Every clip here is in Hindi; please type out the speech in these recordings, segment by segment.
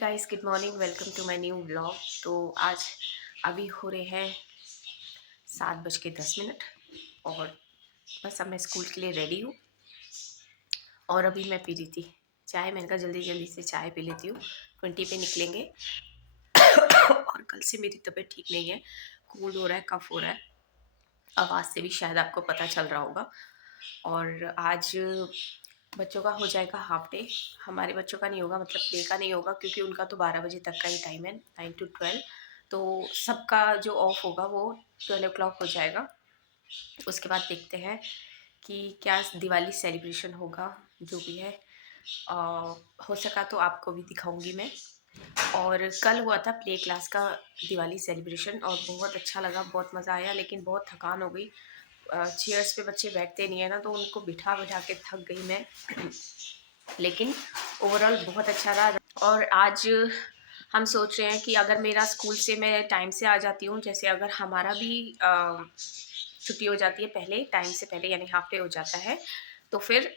Guys, good morning. Welcome to my new vlog. तो आज अभी हो रहे हैं 7:10 और बस अब मैं स्कूल के लिए रेडी हूँ। और अभी मैं पी रही थी चाय। मैंने कहा जल्दी जल्दी से चाय पी लेती हूँ, 20 पे निकलेंगे। और कल से मेरी तबीयत ठीक नहीं है, कोल्ड हो रहा है, कफ हो रहा है, आवाज़ से भी शायद आपको पता चल रहा होगा। और आज बच्चों का हो जाएगा हाफ डे। हमारे बच्चों का नहीं होगा, मतलब प्ले का नहीं होगा, क्योंकि उनका तो 12 बजे तक का ही टाइम है, 9 to 12। तो सबका जो ऑफ होगा वो 12 o'clock हो जाएगा। उसके बाद देखते हैं कि क्या दिवाली सेलिब्रेशन होगा, जो भी है। हो सका तो आपको भी दिखाऊंगी मैं। और कल हुआ था प्ले क्लास का दिवाली सेलिब्रेशन और बहुत अच्छा लगा, बहुत मज़ा आया, लेकिन बहुत थकान हो गई। चेयर्स पे बच्चे बैठते नहीं है ना, तो उनको बिठा बिठा के थक गई मैं। लेकिन ओवरऑल बहुत अच्छा रहा। और आज हम सोच रहे हैं कि अगर मेरा स्कूल से मैं टाइम से आ जाती हूँ, जैसे अगर हमारा भी छुट्टी हो जाती है पहले, टाइम से पहले, यानी हाफ डे हो जाता है, तो फिर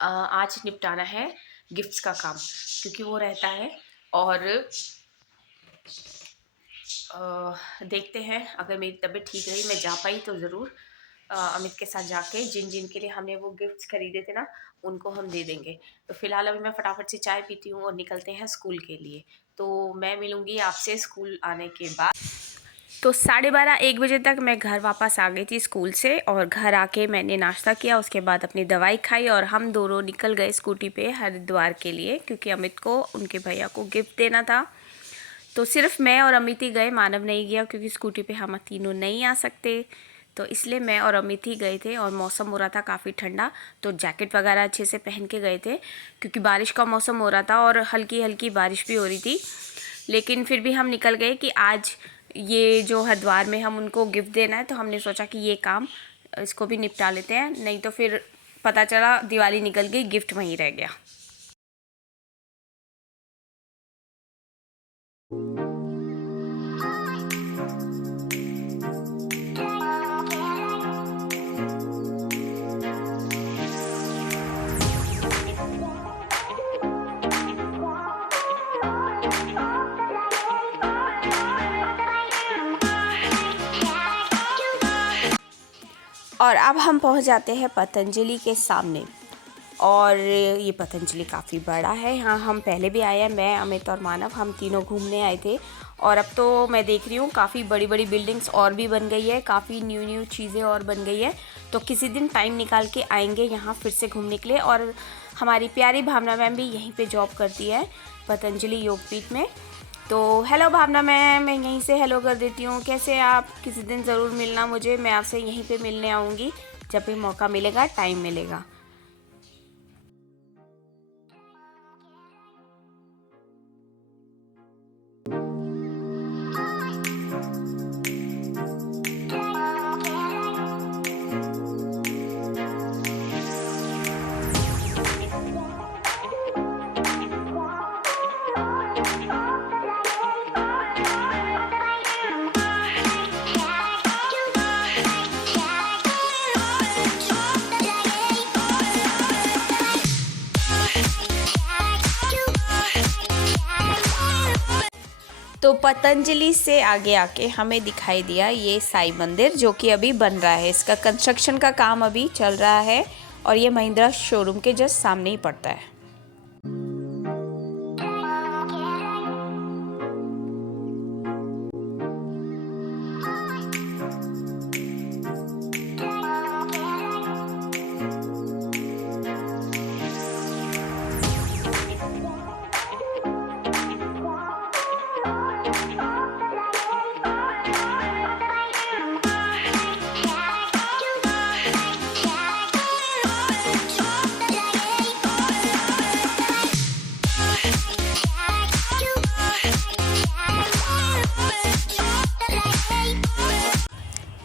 आज निपटाना है गिफ्ट्स का काम, क्योंकि वो रहता है। और देखते हैं, अगर मेरी तबीयत ठीक रही, मैं जा पाई तो ज़रूर अमित के साथ जाके जिन जिन के लिए हमने वो गिफ्ट्स खरीदे थे ना, उनको हम दे देंगे। तो फिलहाल अभी मैं फटाफट से चाय पीती हूँ और निकलते हैं स्कूल के लिए। तो मैं मिलूँगी आपसे स्कूल आने के बाद। तो 12:30-1 बजे तक मैं घर वापस आ गई थी स्कूल से, और घर आके मैंने नाश्ता किया, उसके बाद अपनी दवाई खाई और हम दोनों निकल गए स्कूटी पे हरिद्वार के लिए, क्योंकि अमित को उनके भैया को गिफ्ट देना था। तो सिर्फ मैं और अमित ही गए, मानव नहीं गया, क्योंकि स्कूटी पे हम तीनों नहीं आ सकते। तो इसलिए मैं और अमित ही गए थे। और मौसम हो रहा था काफ़ी ठंडा, तो जैकेट वगैरह अच्छे से पहन के गए थे, क्योंकि बारिश का मौसम हो रहा था और हल्की हल्की बारिश भी हो रही थी। लेकिन फिर भी हम निकल गए कि आज ये जो हरिद्वार में हम उनको गिफ्ट देना है, तो हमने सोचा कि ये काम इसको भी निपटा लेते हैं, नहीं तो फिर पता चला दिवाली निकल गई, गिफ्ट वहीं रह गया। और अब हम पहुंच जाते हैं पतंजलि के सामने। और ये पतंजलि काफ़ी बड़ा है, यहाँ हम पहले भी आए हैं, मैं, अमित और मानव, हम तीनों घूमने आए थे। और अब तो मैं देख रही हूँ काफ़ी बड़ी बड़ी बिल्डिंग्स और भी बन गई है, काफ़ी न्यू न्यू चीज़ें और बन गई है। तो किसी दिन टाइम निकाल के आएंगे यहाँ फिर से घूमने के लिए। और हमारी प्यारी भावना मैम भी यहीं पे जॉब करती है, पतंजलि योगपीठ में। तो हेलो भावना मैम, मैं यहीं से हेलो कर देती हूँ। कैसे आप? किसी दिन ज़रूर मिलना मुझे, मैं आपसे यहीं पे मिलने आऊँगी जब भी मौका मिलेगा, टाइम मिलेगा। तो पतंजलि से आगे आके हमें दिखाई दिया ये साईं मंदिर, जो कि अभी बन रहा है। इसका कंस्ट्रक्शन का काम अभी चल रहा है और ये महिंद्रा शोरूम के जस्ट सामने ही पड़ता है।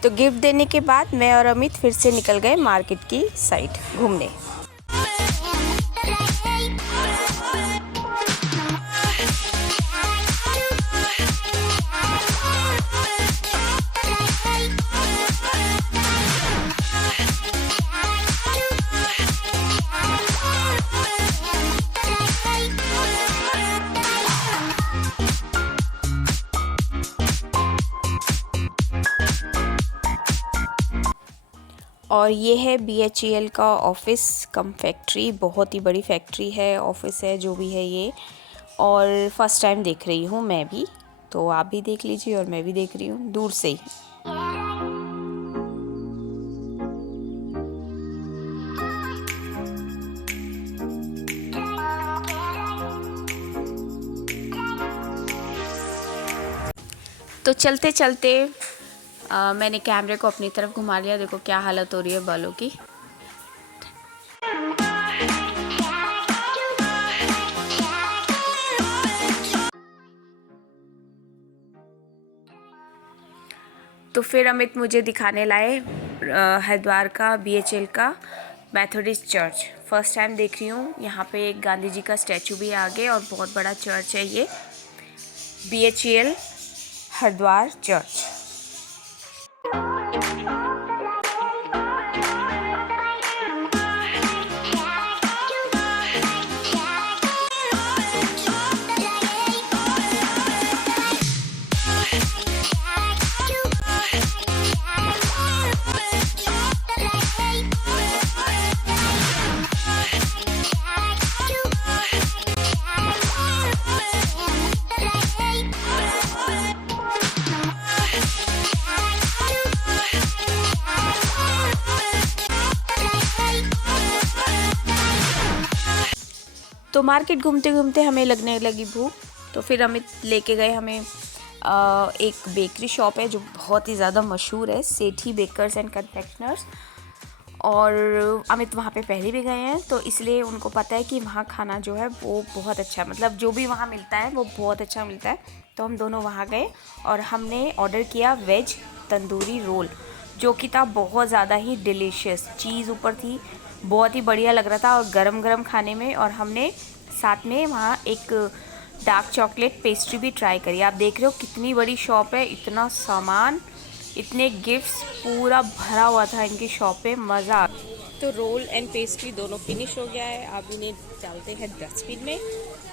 तो गिफ्ट देने के बाद मैं और अमित फिर से निकल गए मार्केट की साइड घूमने। और ये है BHEL का ऑफिस कम फैक्ट्री, बहुत ही बड़ी फैक्ट्री है, ऑफिस है, जो भी है ये। और फर्स्ट टाइम देख रही हूँ मैं भी, तो आप भी देख लीजिए और मैं भी देख रही हूँ दूर से ही। तो चलते चलते मैंने कैमरे को अपनी तरफ घुमा लिया। देखो क्या हालत हो रही है बालों की। तो फिर अमित मुझे दिखाने लाए हरिद्वार का BHEL का मेथोडिस्ट चर्च। फर्स्ट टाइम देख रही हूँ। यहाँ पे एक गांधी जी का स्टैचू भी है आगे, और बहुत बड़ा चर्च है ये, BHEL हरिद्वार चर्च। तो मार्केट घूमते घूमते हमें लगने लगी भूख, तो फिर अमित लेके गए हमें एक बेकरी शॉप है जो बहुत ही ज़्यादा मशहूर है, सेठी बेकर्स एंड कन्फेक्शनर्स। और अमित वहाँ पे पहले भी गए हैं, तो इसलिए उनको पता है कि वहाँ खाना जो है वो बहुत अच्छा है, मतलब जो भी वहाँ मिलता है वो बहुत अच्छा मिलता है। तो हम दोनों वहाँ गए और हमने ऑर्डर किया वेज तंदूरी रोल, जो कि था बहुत ज़्यादा ही डिलीशियस। चीज़ ऊपर थी, बहुत ही बढ़िया लग रहा था और गरम गरम खाने में। और हमने साथ में वहाँ एक डार्क चॉकलेट पेस्ट्री भी ट्राई करी। आप देख रहे हो कितनी बड़ी शॉप है, इतना सामान, इतने गिफ्ट्स, पूरा भरा हुआ था इनकी शॉप पे, मज़ा। तो रोल एंड पेस्ट्री दोनों फिनिश हो गया है। अब इन्हें डालते हैं डस्टबिन में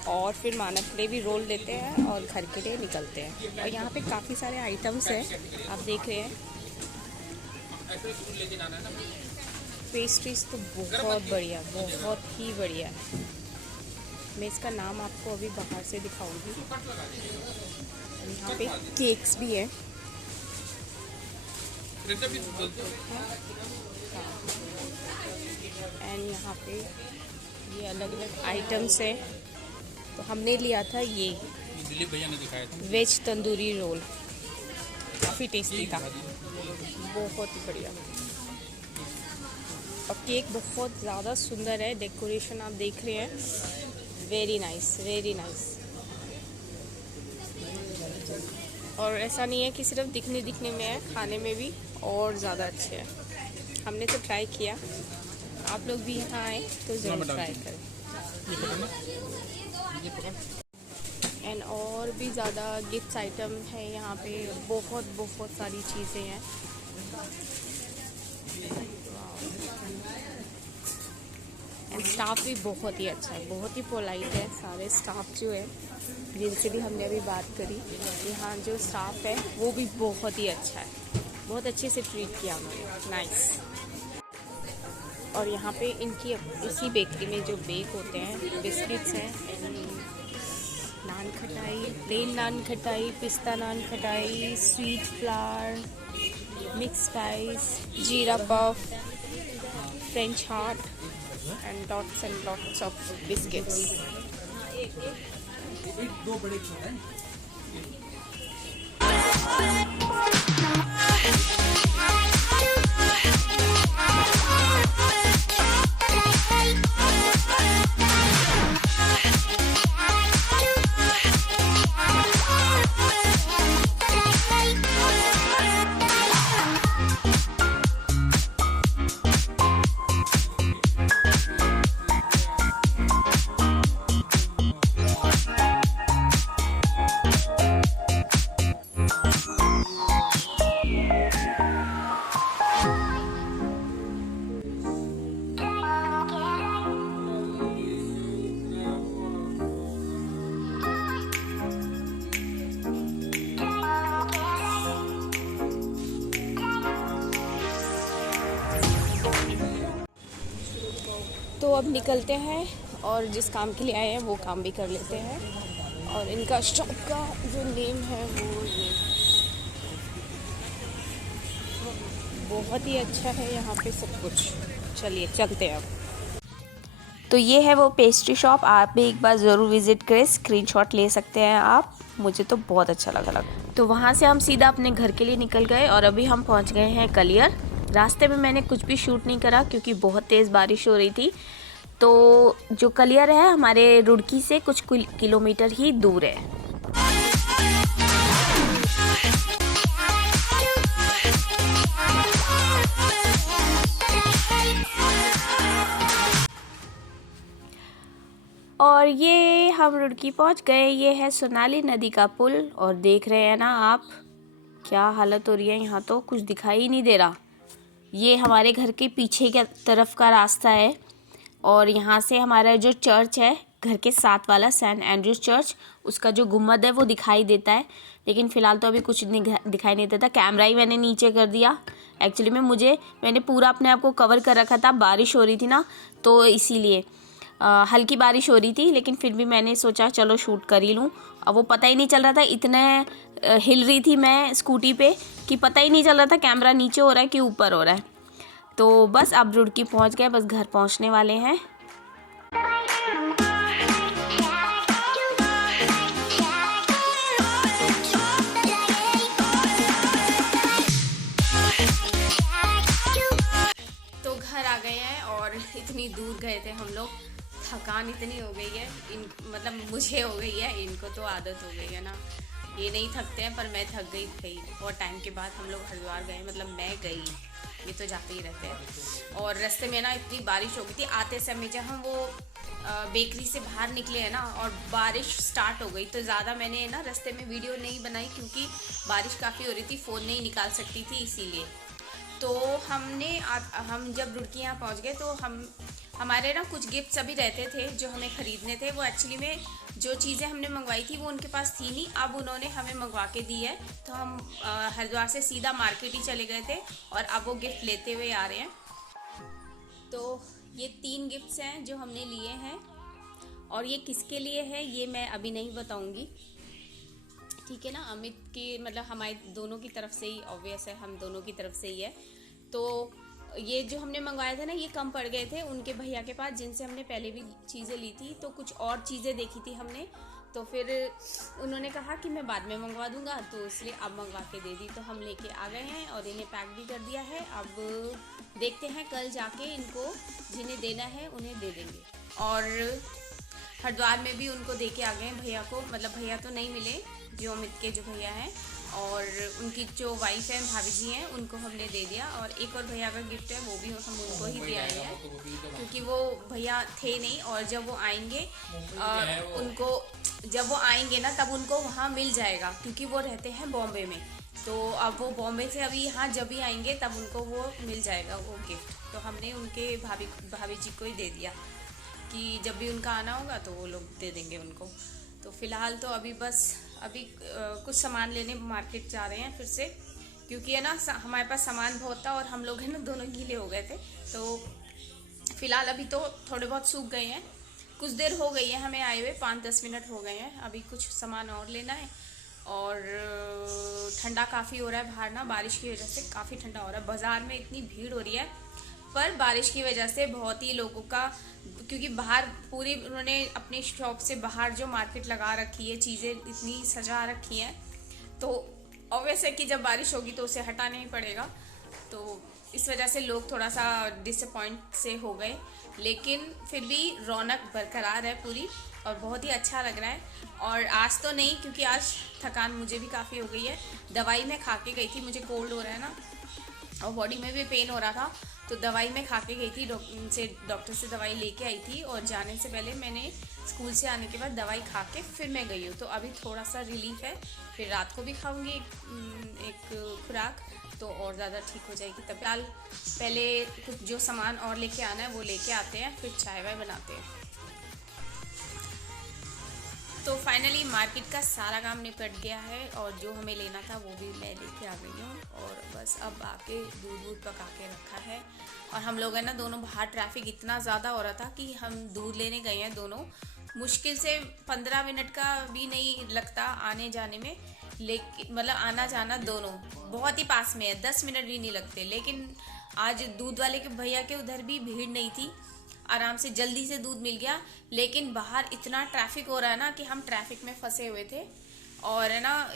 और फिर मानव के लिए भी रोल देते हैं और घर के लिए निकलते हैं। और यहाँ पे काफ़ी सारे आइटम्स हैं, आप देख रहे हैं। पेस्ट्रीज तो बहुत बढ़िया, बहुत ही बढ़िया है। मैं इसका नाम आपको अभी बाहर से दिखाऊंगी। यहाँ पे केक्स भी है। एंड यहाँ पे ये अलग अलग आइटम्स है। तो हमने लिया था ये दिलीप भैया ने दिखाया था, वेज तंदूरी रोल, काफ़ी टेस्टी था, बहुत ही बढ़िया। और केक बहुत ज़्यादा सुंदर है, डेकोरेशन आप देख रहे हैं, वेरी नाइस, वेरी नाइस। और ऐसा नहीं है कि सिर्फ दिखने में है, खाने में भी और ज़्यादा अच्छे है। हमने तो ट्राई किया, आप लोग भी यहाँ आए तो ज़रूर ट्राई करें। एंड और भी ज़्यादा गिफ्ट आइटम है यहाँ पे, बहुत सारी चीज़ें हैं। एंड स्टाफ भी बहुत ही अच्छा है, बहुत ही पोलाइट है सारे स्टाफ जो है, जिनसे भी हमने अभी बात करी। यहाँ जो स्टाफ है वो भी बहुत ही अच्छा है, बहुत अच्छे से ट्रीट किया उन्होंने, नाइस। और यहाँ पे इनकी इसी बेकरी में जो बेक होते हैं, बिस्किट्स हैं, नान खटाई, प्लेन नान खटाई, पिस्ता नान खटाई, स्वीट फ्लावर, मिक्स स्पाइस, जीरा puff, French heart and lots of biscuits. दो बड़े छोटे हैं। अब निकलते हैं और जिस काम के लिए आए हैं वो काम भी कर लेते हैं। और इनका शॉप का जो नेम है वो ये बहुत ही अच्छा है, यहाँ पे सब कुछ। चलिए चलते हैं अब। तो ये है वो पेस्ट्री शॉप, आप भी एक बार ज़रूर विज़िट करें, स्क्रीनशॉट ले सकते हैं आप। मुझे तो बहुत अच्छा लगा। तो वहाँ से हम सीधा अपने घर के लिए निकल गए और अभी हम पहुँच गए हैं कलियर। रास्ते में मैंने कुछ भी शूट नहीं करा क्योंकि बहुत तेज़ बारिश हो रही थी। तो जो कलियर है हमारे रुड़की से कुछ किलोमीटर ही दूर है। और ये हम रुड़की पहुंच गए। ये है सोनाली नदी का पुल और देख रहे हैं ना आप क्या हालत हो रही है, यहाँ तो कुछ दिखाई ही नहीं दे रहा। ये हमारे घर के पीछे की तरफ का रास्ता है और यहाँ से हमारा जो चर्च है घर के साथ वाला सेंट एंड्रूज चर्च, उसका जो गुम्बद है वो दिखाई देता है। लेकिन फ़िलहाल तो अभी कुछ दिखाई नहीं देता। कैमरा ही मैंने नीचे कर दिया। एक्चुअली में मैंने पूरा अपने आप को कवर कर रखा था, बारिश हो रही थी ना तो इसीलिए हल्की बारिश हो रही थी, लेकिन फिर भी मैंने सोचा चलो शूट कर ही लूँ। अब वो पता ही नहीं चल रहा था, इतने हिल रही थी मैं स्कूटी पे कि पता ही नहीं चल रहा था कैमरा नीचे हो रहा है कि ऊपर हो रहा है। तो बस अब रुड़की पहुंच गए, बस घर पहुंचने वाले हैं। तो घर आ गए हैं और इतनी दूर गए थे हम लोग, थकान इतनी हो गई है मतलब मुझे हो गई है, इनको तो आदत हो गई है ना, ये नहीं थकते हैं पर मैं थक गई थी। बहुत टाइम के बाद हम लोग हरिद्वार गए, मतलब मैं गई, ये तो जाते ही रहते हैं। और रास्ते में ना इतनी बारिश हो गई थी, आते समय जब हम वो बेकरी से बाहर निकले हैं ना और बारिश स्टार्ट हो गई, तो ज़्यादा मैंने ना रास्ते में वीडियो नहीं बनाई क्योंकि बारिश काफ़ी हो रही थी, फ़ोन नहीं निकाल सकती थी इसीलिए। तो हम जब रुड़की यहाँ पहुँच गए तो हमारे ना कुछ गिफ्ट्स अभी रहते थे जो हमें ख़रीदने थे। वो एक्चुअली में जो चीज़ें हमने मंगवाई थी वो उनके पास थी नहीं, अब उन्होंने हमें मंगवा के दी है। तो हम हरिद्वार से सीधा मार्केट ही चले गए थे और अब वो गिफ्ट लेते हुए आ रहे हैं। तो ये 3 गिफ्ट्स हैं जो हमने लिए हैं और ये किसके लिए है ये मैं अभी नहीं बताऊँगी, ठीक है ना। अमित की मतलब हमारे दोनों की तरफ से ही, ऑब्वियस है हम दोनों की तरफ से ही है। तो ये जो हमने मंगवाए थे ना ये कम पड़ गए थे उनके भैया के पास जिनसे हमने पहले भी चीज़ें ली थी, तो कुछ और चीज़ें देखी थी हमने, तो फिर उन्होंने कहा कि मैं बाद में मंगवा दूंगा, तो इसलिए अब मंगवा के दे दी। तो हम लेके आ गए हैं और इन्हें पैक भी कर दिया है। अब देखते हैं कल जाके इनको जिन्हें देना है उन्हें दे देंगे। और हरिद्वार में भी उनको दे के आ गए हैं भैया को, मतलब भैया तो नहीं मिले जो अमित के जो भैया हैं, और उनकी जो वाइफ है भाभी जी हैं उनको हमने दे दिया। और एक और भैया का गिफ्ट है वो भी हम उनको ही दे आए हैं क्योंकि वो भैया थे नहीं, और जब वो आएंगे जब वो आएंगे ना तब उनको वहाँ मिल जाएगा क्योंकि वो रहते हैं बॉम्बे में। तो अब वो बॉम्बे से अभी यहाँ जब भी आएंगे तब उनको वो मिल जाएगा वो गिफ्ट। तो हमने उनके भाभी जी को ही दे दिया कि जब भी उनका आना होगा तो वो लोग दे देंगे उनको। तो फ़िलहाल तो अभी कुछ सामान लेने मार्केट जा रहे हैं फिर से, क्योंकि है ना हमारे पास सामान बहुत था और हम लोग है ना दोनों गीले हो गए थे। तो फ़िलहाल अभी तो थोड़े बहुत सूख गए हैं, कुछ देर हो गई है हमें आए हुए, 5-10 मिनट हो गए हैं। अभी कुछ सामान और लेना है और ठंडा काफ़ी हो रहा है बाहर ना, बारिश की वजह से काफ़ी ठंडा हो रहा है। बाज़ार में इतनी भीड़ हो रही है पर बारिश की वजह से बहुत ही लोगों का, क्योंकि बाहर पूरी उन्होंने अपनी शॉप से बाहर जो मार्केट लगा रखी है, चीज़ें इतनी सजा रखी हैं, तो ऑब्वियस है कि जब बारिश होगी तो उसे हटाना ही पड़ेगा। तो इस वजह से लोग थोड़ा सा डिसअपॉइंट से हो गए, लेकिन फिर भी रौनक बरकरार है पूरी और बहुत ही अच्छा लग रहा है। और आज तो नहीं क्योंकि आज थकान मुझे भी काफ़ी हो गई है। दवाई मैं खा के गई थी, मुझे कोल्ड हो रहा है ना और बॉडी में भी पेन हो रहा था, तो दवाई मैं खा के गई थी, डॉक्टर से दवाई लेके आई थी। और जाने से पहले मैंने स्कूल से आने के बाद दवाई खा के फिर मैं गई हूँ, तो अभी थोड़ा सा रिलीफ है। फिर रात को भी खाऊंगी एक खुराक तो और ज़्यादा ठीक हो जाएगी। तब फिलहाल पहले कुछ जो सामान और लेके आना है वो लेके आते हैं, फिर चाय वाय बनाते हैं। तो फाइनली मार्केट का सारा काम निपट गया है और जो हमें लेना था वो भी मैं लेके आ गई हूँ। और बस अब आके दूध पका के रखा है। और हम लोग है ना दोनों बाहर, ट्रैफिक इतना ज़्यादा हो रहा था कि हम दूध लेने गए हैं दोनों। मुश्किल से 15 मिनट का भी नहीं लगता आने जाने में, लेकिन मतलब आना जाना दोनों बहुत ही पास में है, 10 मिनट भी नहीं लगते। लेकिन आज दूध वाले के भैया के उधर भी भीड़ नहीं थी, आराम से जल्दी से दूध मिल गया। लेकिन बाहर इतना ट्रैफिक हो रहा है ना कि हम ट्रैफिक में फंसे हुए थे। और है ना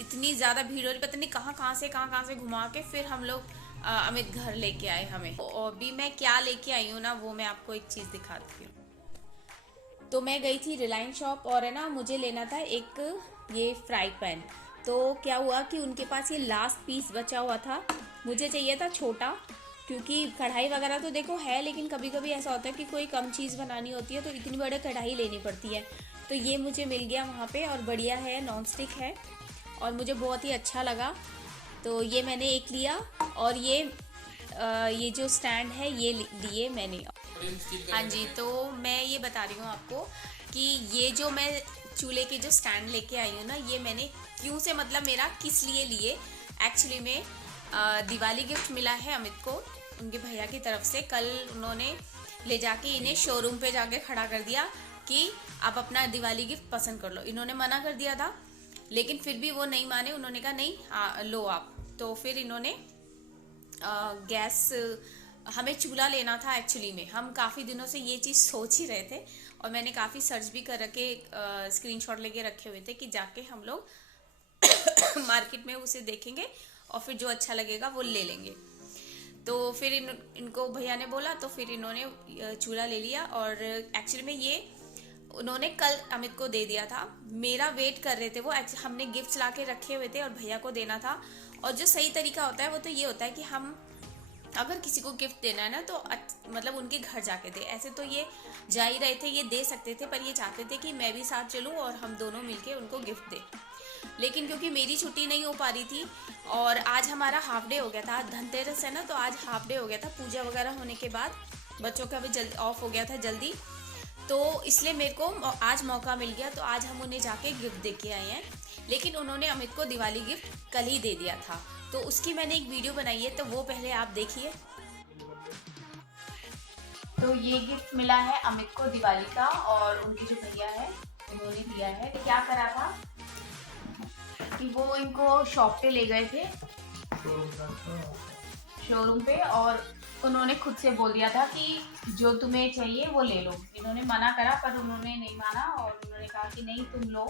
इतनी ज़्यादा भीड़ हो रही, पता नहीं कहाँ से घुमा के फिर हम लोग अमित घर लेके आए हमें। और भी मैं क्या लेके आई हूँ ना, वो मैं आपको एक चीज़ दिखाती हूँ। तो मैं गई थी रिलायंस शॉप और है ना मुझे लेना था एक ये फ्राई पैन। तो क्या हुआ कि उनके पास ये लास्ट पीस बचा हुआ था, मुझे चाहिए था छोटा, क्योंकि कढ़ाई वगैरह तो देखो है, लेकिन कभी कभी ऐसा होता है कि कोई कम चीज़ बनानी होती है तो इतनी बड़ी कढ़ाई लेनी पड़ती है। तो ये मुझे मिल गया वहाँ पे और बढ़िया है, नॉन स्टिक है और मुझे बहुत ही अच्छा लगा। तो ये मैंने एक लिया और ये जो स्टैंड है ये लिए मैंने। हाँ जी, तो मैं ये बता रही हूँ आपको कि ये जो मैं चूल्हे के जो स्टैंड लेके आई हूँ ना, ये मैंने क्यों से मतलब मेरा किस लिए एक्चुअली में दिवाली गिफ्ट मिला है अमित को उनके भैया की तरफ से। कल उन्होंने ले जाके इन्हें शोरूम पे जाके खड़ा कर दिया कि आप अपना दिवाली गिफ्ट पसंद कर लो। इन्होंने मना कर दिया था, लेकिन फिर भी वो नहीं माने, उन्होंने कहा नहीं लो आप। तो फिर इन्होंने गैस, हमें चूल्हा लेना था एक्चुअली में, हम काफ़ी दिनों से ये चीज़ सोच ही रहे थे और मैंने काफ़ी सर्च भी कर रखे, स्क्रीनशॉट लेके रखे हुए थे कि जाके हम लोग मार्केट में उसे देखेंगे और फिर जो अच्छा लगेगा वो ले लेंगे। तो फिर इनको भैया ने बोला तो फिर इन्होंने चूल्हा ले लिया। और एक्चुअली में ये उन्होंने कल अमित को दे दिया था, मेरा वेट कर रहे थे वो। हमने गिफ्ट्स ला के रखे हुए थे और भैया को देना था। और जो सही तरीका होता है वो तो ये होता है कि हम अगर किसी को गिफ्ट देना है ना तो मतलब उनके घर जाके दे। ऐसे तो ये जा ही रहे थे, ये दे सकते थे, पर ये चाहते थे कि मैं भी साथ चलूं और हम दोनों मिलके उनको गिफ्ट दें। लेकिन क्योंकि मेरी छुट्टी नहीं हो पा रही थी और आज हमारा हाफ डे हो गया था, धनतेरस है ना, तो आज हाफ डे हो गया था, पूजा वगैरह होने के बाद बच्चों का भी जल्दी ऑफ हो गया था जल्दी, तो इसलिए मेरे को आज मौका मिल गया। तो आज हम उन्हें जाके गिफ्ट दे के आए हैं। लेकिन उन्होंने अमित को दिवाली गिफ्ट कल ही दे दिया था, तो उसकी मैंने एक वीडियो बनाई है, तो वो पहले आप देखिए। तो ये गिफ्ट मिला है अमित को दिवाली का और उनके जो भैया है उन्होंने दिया है। तो क्या करा था कि वो इनको शॉप पे ले गए थे, शोरूम पे, और उन्होंने खुद से बोल दिया था कि जो तुम्हें चाहिए वो ले लो। इन्होंने मना करा पर उन्होंने नहीं माना और उन्होंने कहा कि नहीं तुम लो,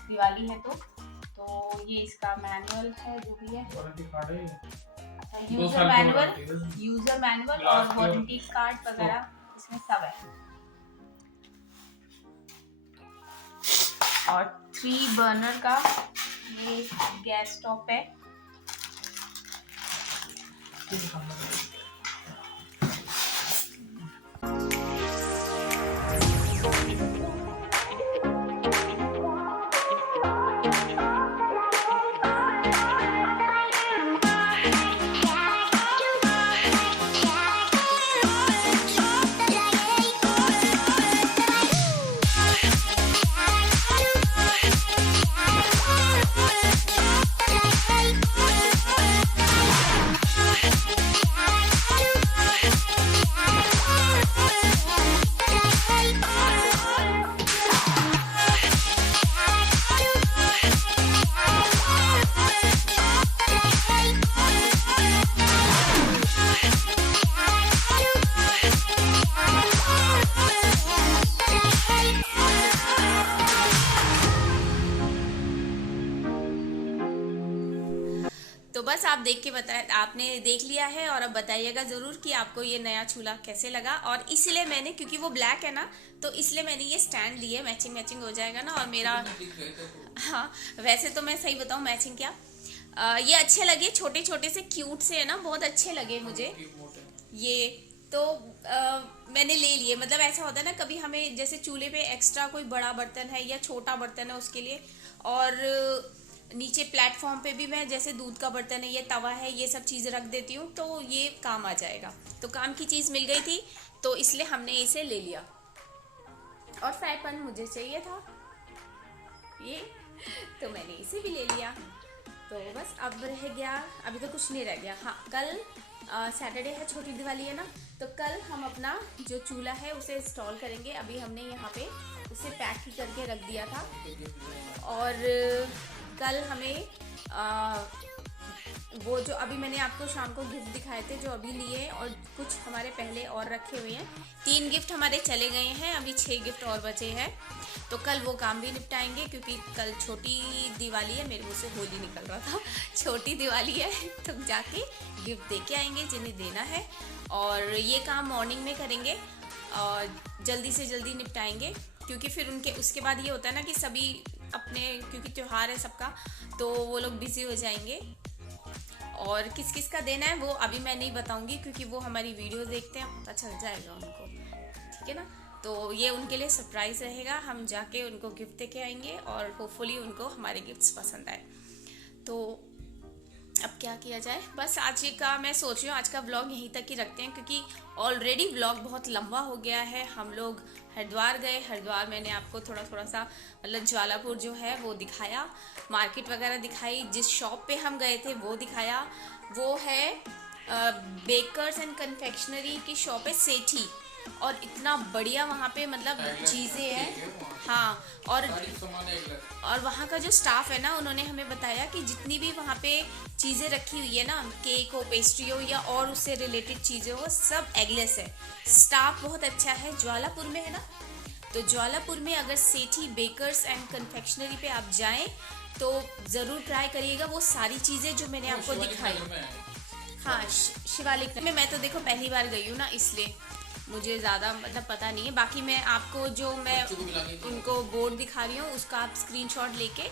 दिवाली है तो ये इसका मैनुअल है जो भी है, यूजर मैनुअल और वारंटी कार्ड वगैरह इसमें सब है। और 3 बर्नर का ये गैस स्टोव है। तो बस आप देख के बताए, आपने देख लिया है और अब बताइएगा ज़रूर कि आपको ये नया चूल्हा कैसे लगा। और इसलिए मैंने, क्योंकि वो ब्लैक है ना, तो इसलिए मैंने ये स्टैंड लिए, मैचिंग हो जाएगा ना। और मेरा, हाँ वैसे तो मैं सही बताऊँ मैचिंग क्या, ये अच्छे लगे, छोटे छोटे से क्यूट से है ना, बहुत अच्छे लगे मुझे ये। तो मैंने ले लिए। मतलब ऐसा होता है ना कभी हमें जैसे चूल्हे पे एक्स्ट्रा कोई बड़ा बर्तन है या छोटा बर्तन है उसके लिए, और नीचे प्लेटफॉर्म पे भी मैं जैसे दूध का बर्तन है, ये तवा है, ये सब चीज़ रख देती हूँ, तो ये काम आ जाएगा। तो काम की चीज़ मिल गई थी तो इसलिए हमने इसे ले लिया। और फ्राई पैन मुझे चाहिए था ये तो मैंने इसे भी ले लिया। तो बस अब रह गया, अभी तो कुछ नहीं रह गया। हाँ, कल सैटरडे है, छोटी दिवाली है ना, तो कल हम अपना जो चूल्हा है उसे इंस्टॉल करेंगे। अभी हमने यहाँ पे उसे पैक ही करके रख दिया था, और कल हमें वो जो अभी मैंने आपको शाम को गिफ्ट दिखाए थे जो अभी लिए, और कुछ हमारे पहले और रखे हुए हैं। 3 गिफ्ट हमारे चले गए हैं, अभी 6 गिफ्ट और बचे हैं। तो कल वो काम भी निपटाएंगे, क्योंकि कल छोटी दिवाली है। मेरे मुँह से होली निकल रहा था, छोटी दिवाली है, तो जाके गिफ्ट दे के आएंगे जिन्हें देना है। और ये काम मॉर्निंग में करेंगे और जल्दी से जल्दी निपटाएंगे, क्योंकि फिर उनके उसके बाद ये होता है ना कि सभी अपने, क्योंकि त्यौहार है सबका, तो वो लोग बिजी हो जाएंगे। और किस किस का देना है वो अभी मैं नहीं बताऊंगी, क्योंकि वो हमारी वीडियो देखते हैं, पता चल जाएगा उनको, ठीक है ना। तो ये उनके लिए सरप्राइज रहेगा, हम जाके उनको गिफ्ट दे के आएंगे और होपफुली उनको हमारे गिफ्ट्स पसंद आए। तो अब क्या किया जाए, बस आज का मैं सोच रही हूँ आज का व्लॉग यहीं तक ही रखते हैं, क्योंकि ऑलरेडी व्लॉग बहुत लंबा हो गया है। हम लोग हरिद्वार गए, हरिद्वार मैंने आपको थोड़ा सा मतलब ज्वालापुर जो है वो दिखाया, मार्केट वगैरह दिखाई, जिस शॉप पे हम गए थे वो दिखाया। वो है बेकर्स एंड कन्फेक्शनरी की शॉप है, सेठी, और इतना बढ़िया वहाँ पे मतलब चीज़ें हैं। हाँ, और वहाँ का जो स्टाफ है ना, उन्होंने हमें बताया कि जितनी भी वहाँ पे चीज़ें रखी हुई है ना, केक हो, पेस्ट्री हो या और उससे रिलेटेड चीज़ें हो, सब एगलेस है। स्टाफ बहुत अच्छा है, ज्वालापुर में है ना, तो ज्वालापुर में अगर सेठी बेकर्स एंड कन्फेक्शनरी पे आप जाएं तो ज़रूर ट्राई करिएगा वो सारी चीज़ें जो मैंने आपको दिखाई। हाँ, शिवालिक में मैं तो देखो पहली बार गई हूँ ना, इसलिए मुझे ज़्यादा मतलब पता नहीं है। बाकी मैं आपको जो मैं उनको बोर्ड दिखा रही हूँ उसका आप स्क्रीनशॉट लेके,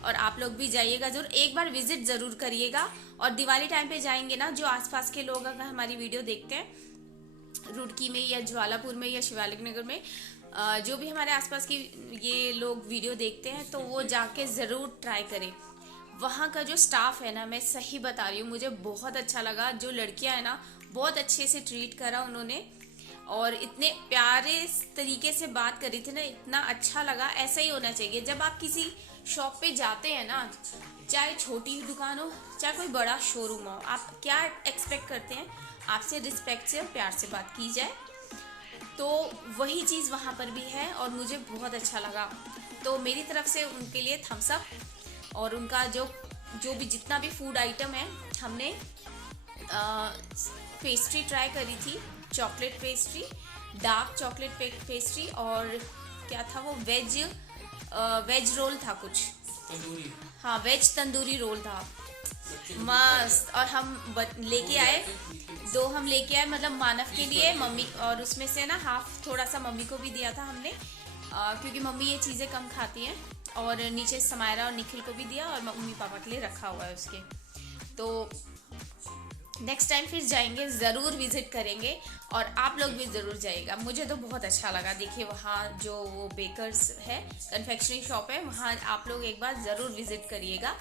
और आप लोग भी जाइएगा ज़रूर, एक बार विजिट ज़रूर करिएगा। और दिवाली टाइम पे जाएंगे ना, जो आसपास के लोग अगर हमारी वीडियो देखते हैं रुड़की में या ज्वालापुर में या शिवालिक नगर में, जो भी हमारे आसपास की ये लोग वीडियो देखते हैं, तो वो जाके ज़रूर ट्राई करें। वहाँ का जो स्टाफ है ना, मैं सही बता रही हूँ, मुझे बहुत अच्छा लगा। जो लड़कियाँ हैं ना, बहुत अच्छे से ट्रीट करा उन्होंने, और इतने प्यारे तरीके से बात करी थी ना, इतना अच्छा लगा। ऐसा ही होना चाहिए जब आप किसी शॉप पे जाते हैं ना, चाहे छोटी दुकान हो चाहे कोई बड़ा शोरूम हो, आप क्या एक्सपेक्ट करते हैं, आपसे रिस्पेक्ट से और प्यार से बात की जाए। तो वही चीज़ वहाँ पर भी है, और मुझे बहुत अच्छा लगा। तो मेरी तरफ से उनके लिए थम्स अप। और उनका जो भी जितना भी फूड आइटम है, हमने पेस्ट्री ट्राई करी थी, chocolate pastry, dark chocolate pastry, और क्या था वो, वेज रोल था कुछ, हाँ वेज तंदूरी रोल था, मस्त। और हम लेके आए, 2 हम लेके आए, मतलब मानव के लिए, मम्मी, और उसमें से ना हाफ थोड़ा सा मम्मी को भी दिया था हमने, क्योंकि मम्मी ये चीज़ें कम खाती हैं, और नीचे समायरा और निखिल को भी दिया, और मम्मी पापा के लिए रखा हुआ है उसके। तो नेक्स्ट टाइम फिर जाएंगे, ज़रूर विजिट करेंगे, और आप लोग भी ज़रूर जाइएगा। मुझे तो बहुत अच्छा लगा। देखिए वहाँ जो वो बेकर्स है, कन्फेक्शनरी शॉप है, वहाँ आप लोग एक बार ज़रूर विजिट करिएगा,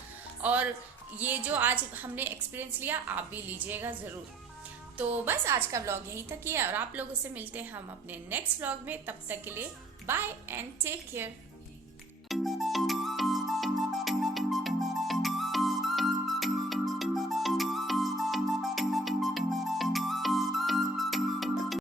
और ये जो आज हमने एक्सपीरियंस लिया आप भी लीजिएगा ज़रूर। तो बस आज का व्लॉग यहीं तक ही है, और आप लोगों से मिलते हैं हम अपने नेक्स्ट व्लॉग में। तब तक के लिए बाय एंड टेक केयर।